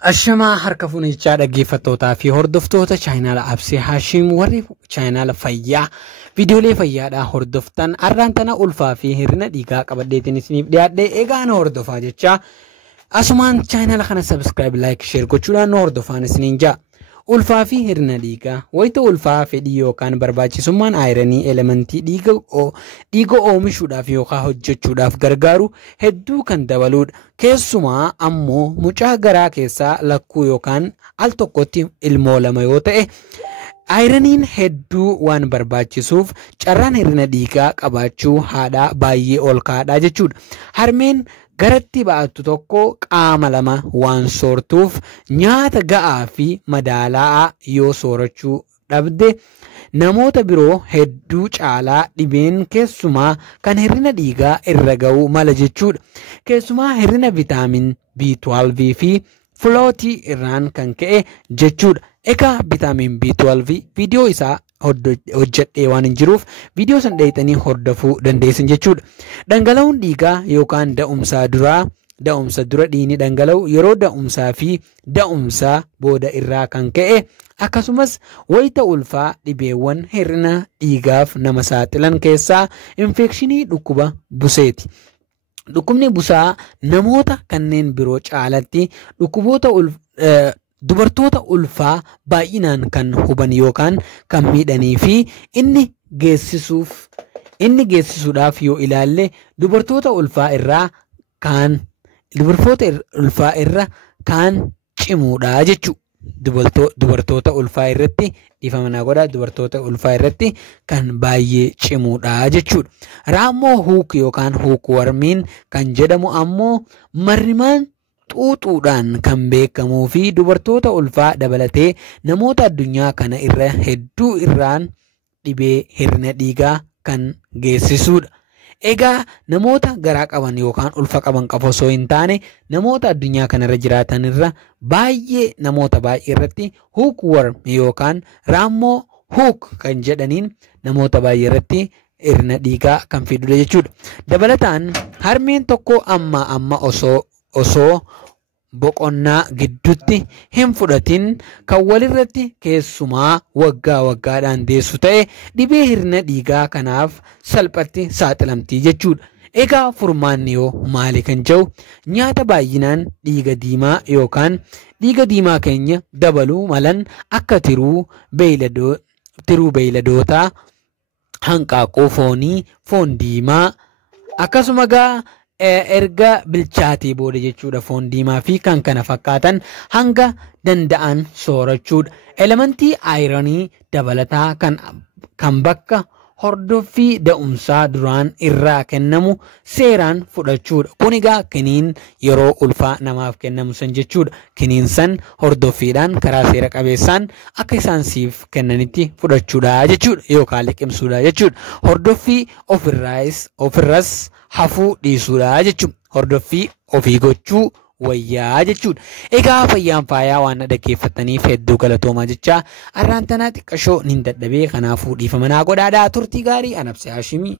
Ashamaa harka fuunichaa dhaggeeffattootaa fi hordoftoota chaayinaala Absee Haashim warri chaayinaala fayyaa viidiyoolee fayyaadhaa hordoftan arraan tana ulfaa fi hir'ina dhiigaa qabadheetiin isiniif dhiyaadhe eegaan hordofaa jecha asumaan chaayinaala kana subscribe like share gochuudhaan hordofaan isiniin jaa. Ulfaa fi hir'ina dhiigaa wayita ulfaa fedhii yookaan barbaachisummaan ayireenii elementii dhiiga oomishuudhaaf yookaan hojjechuudhaaf gargaaru hedduu kan dabaluudha. Keessumaa ammoo mucaa garaa keessaa lakkuu yookaan altokkotti ilmoo lama yoo ta'e ayireeniin hedduu waan barbaachisuuf carraan hir'ina dhiigaa qabaachuu haadhaa baay'ee olka'aadha jechuudha. Harmeen garatti ba'attu tokko qaama lama waan soortuuf nyaata ga'aa fi madaalaa yoo soorachuu dhabde namoota biroo hedduu caalaa dhibeen keessumaa kan hir'ina dhiigaa irra ga'uu mala jechuudha. Keessumaa hir'ina vitaamin B12 fi filootii irraan kan ka'e jechuudha. Egaa vitaamin B12 viidiyoo isaa hojjedhee waan hin jiruuf viidiyoo san dheeyxanii hordofuu dandeessan jechuudha. Dhangala'uun dhiigaa yookaan da'umsa dura dhiigni dhangala'u yeroo da'umsaa fi da'umsaa booda irraa kan ka'e akkasumas wayita ulfaa dhibeewwan hir'ina dhiigaaf nama saaxilan keessaa infekshinii dhukkuba buseeti. Dhukkubni busaa namoota kanneen biroo caalatti dhukkuboota dubartoota ulfaa baay'inaan kan huban yookaan kan miidhanii fi inni geessisuudhaaf yoo ilaalle dubartoota ulfaa irra kan cimuudha jechuudha. Dubartoota ulfaa irratti dhiifama godhaa dubartoota ulfaa irratti kan baay'ee cimuudha jechuudha. Raammoo huuk yookaan huukwarmiin kan jedhamu ammoo marrimaan xuuxuudhaan kan beekamuu fi dubartoota ulfaa dabalatee namoota addunyaa kana irra hedduu irraan dhibee hir'ina dhiigaa kan geessisuudha. Egaa namoota garaa qaban yookaan ulfa qaban qofa osoo hin taane namoota addunyaa kanarra jiraatan irra namoota baay'ee irratti huukworm yookaan raammoo huuk kan jedhaniin namoota baay'ee irratti hir'ina dhiigaa kan fidudha jechuudha. Dabalataan harmeen tokko amma osoo boqonnaa gidduutti hin fudhatin kan walirratti keessumaa waggaadhaan deessu ta'e dhibee hir'ina dhiigaa kanaaf salphatti saaxilamti jechuudha. Egaa furmaanni yoo maali kan jedhu nyaata baay'inaan dhiiga diimaa yookaan dhiiga diimaa keenya dabaluu malan akka tiruu beeyladootaa, hanqaaquu foonii, foon diimaa akkasuma erga bilchaatee booda jechuudha foon diimaa fi kan kana fakkaatan hanga danda'an soorachuudha. Elementii ayireenii dabalataa kan bakka hordoffii da'umsaa duraan irraa kennamu seeraan fudhachuudha. Kun egaa kiniin yeroo ulfaa namaaf kennamu san jechuudha. Kiniin san hordoffiidhaan karaa seera qabeessaan akka isaan siif kennanitti fudhachuudha jechuudha yookaan liqimsuudha jechuudha. Hordoffii ofirras hafuu dhiisuudha jechuudha. Hordoffii ofii gochuu wayyaa jechuudha. Egaa fayyaan faayaa waan dhaggeeffataniif hedduu galatoomaa jecha arraan tanaa xiqqashoo nin dadhabee kanaafuu dhiifama naa godhaadhaa turtii gaarii Absee Haashimii.